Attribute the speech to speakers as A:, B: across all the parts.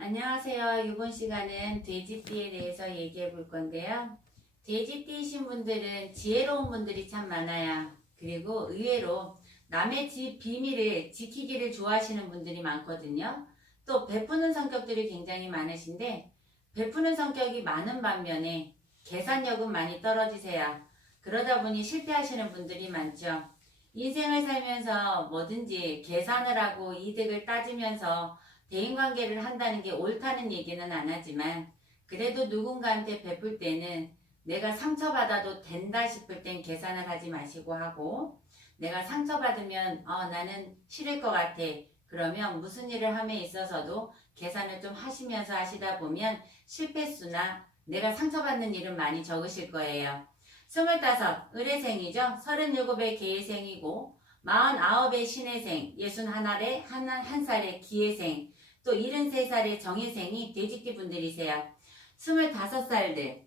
A: 안녕하세요. 이번 시간은 돼지띠에 대해서 얘기해 볼 건데요. 돼지띠이신 분들은 지혜로운 분들이 참 많아요. 그리고 의외로 남의 집 비밀을 지키기를 좋아하시는 분들이 많거든요. 또 베푸는 성격들이 굉장히 많으신데 베푸는 성격이 많은 반면에 계산력은 많이 떨어지세요. 그러다 보니 실패하시는 분들이 많죠. 인생을 살면서 뭐든지 계산을 하고 이득을 따지면서 대인관계를 한다는 게 옳다는 얘기는 안 하지만 그래도 누군가한테 베풀 때는 내가 상처받아도 된다 싶을 땐 계산을 하지 마시고 하고 내가 상처받으면 어, 나는 싫을 것 같아. 그러면 무슨 일을 함에 있어서도 계산을 좀 하시면서 하시다 보면 실패수나 내가 상처받는 일은 많이 적으실 거예요. 25, 을의생이죠. 37의 개의생이고 49의 신의생, 61의 한, 한 살의 기회생, 또 73살의 정혜생이 돼지띠 분들이세요. 25살들.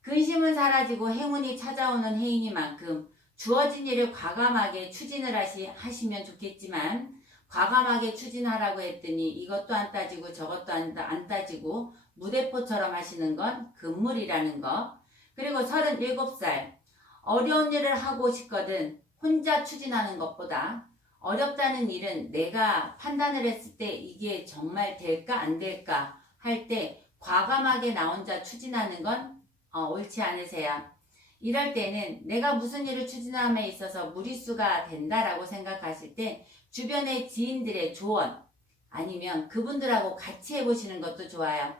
A: 근심은 사라지고 행운이 찾아오는 해이니만큼 주어진 일을 과감하게 추진을 하시, 하시면 좋겠지만 과감하게 추진하라고 했더니 이것도 안 따지고 저것도 안, 따- 안 따지고 무대포처럼 하시는 건 금물이라는 거. 그리고 37살. 어려운 일을 하고 싶거든 혼자 추진하는 것보다 어렵다는 일은 내가 판단을 했을 때 이게 정말 될까 안 될까 할 때 과감하게 나 혼자 추진하는 건 어, 옳지 않으세요. 이럴 때는 내가 무슨 일을 추진함에 있어서 무리수가 된다라고 생각하실 때 주변의 지인들의 조언 아니면 그분들하고 같이 해보시는 것도 좋아요.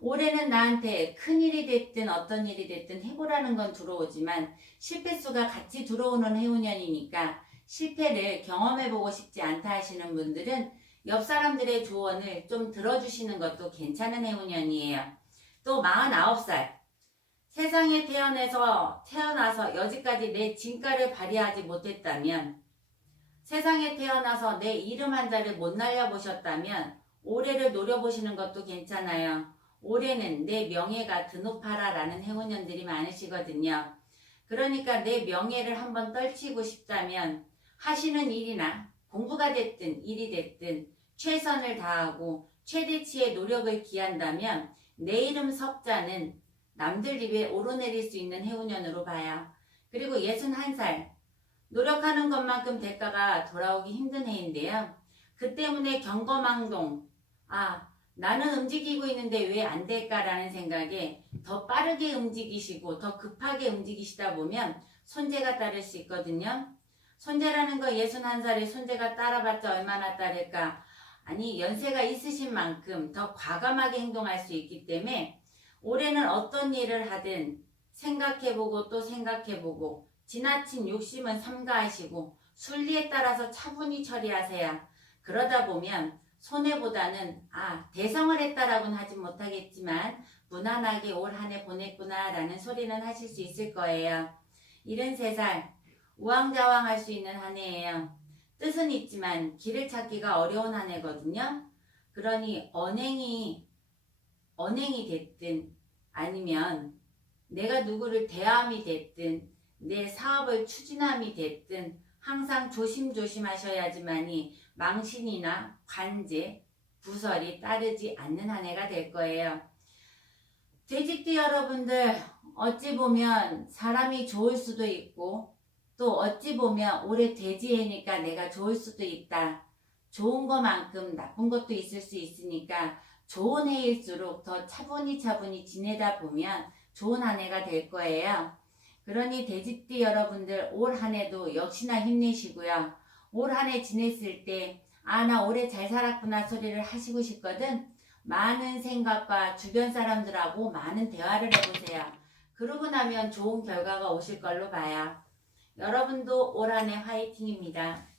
A: 올해는 나한테 큰 일이 됐든 어떤 일이 됐든 해보라는 건 들어오지만 실패수가 같이 들어오는 해운년이니까 실패를 경험해보고 싶지 않다 하시는 분들은 옆 사람들의 조언을 좀 들어주시는 것도 괜찮은 해운년이에요. 또 49살. 세상에 태어나서, 태어나서 여지까지 내 진가를 발휘하지 못했다면, 세상에 태어나서 내 이름 한자를 못 날려보셨다면, 올해를 노려보시는 것도 괜찮아요. 올해는 내 명예가 드높아라 라는 해운년들이 많으시거든요. 그러니까 내 명예를 한번 떨치고 싶다면, 하시는 일이나 공부가 됐든 일이 됐든 최선을 다하고 최대치의 노력을 기한다면 내 이름 석자는 남들 입에 오르내릴 수 있는 해운년으로 봐요. 그리고 61살 노력하는 것만큼 대가가 돌아오기 힘든 해인데요. 그 때문에 경거망동 아 나는 움직이고 있는데 왜 안 될까라는 생각에 더 빠르게 움직이시고 더 급하게 움직이시다 보면 손재가 따를 수 있거든요. 손재라는 거 61살의 손재가 따라봤자 얼마나 따를까? 아니, 연세가 있으신 만큼 더 과감하게 행동할 수 있기 때문에 올해는 어떤 일을 하든 생각해보고 또 생각해보고 지나친 욕심은 삼가하시고 순리에 따라서 차분히 처리하세요. 그러다 보면 손해보다는 아, 대성을 했다라고는 하지 못하겠지만 무난하게 올 한 해 보냈구나 라는 소리는 하실 수 있을 거예요. 73살 우왕좌왕 할 수 있는 한 해예요. 뜻은 있지만 길을 찾기가 어려운 한 해거든요. 그러니 언행이 언행이 됐든 아니면 내가 누구를 대함이 됐든 내 사업을 추진함이 됐든 항상 조심조심 하셔야지만이 망신이나 관제, 부설이 따르지 않는 한 해가 될 거예요. 돼지띠 여러분들 어찌 보면 사람이 좋을 수도 있고 또 어찌 보면 올해 돼지해니까 내가 좋을 수도 있다. 좋은 것만큼 나쁜 것도 있을 수 있으니까 좋은 해일수록 더 차분히 차분히 지내다 보면 좋은 한 해가 될 거예요. 그러니 돼지띠 여러분들 올 한 해도 역시나 힘내시고요. 올 한 해 지냈을 때, 아, 나 올해 잘 살았구나 소리를 하시고 싶거든. 많은 생각과 주변 사람들하고 많은 대화를 해보세요. 그러고 나면 좋은 결과가 오실 걸로 봐요. 여러분도 올 한해 화이팅입니다.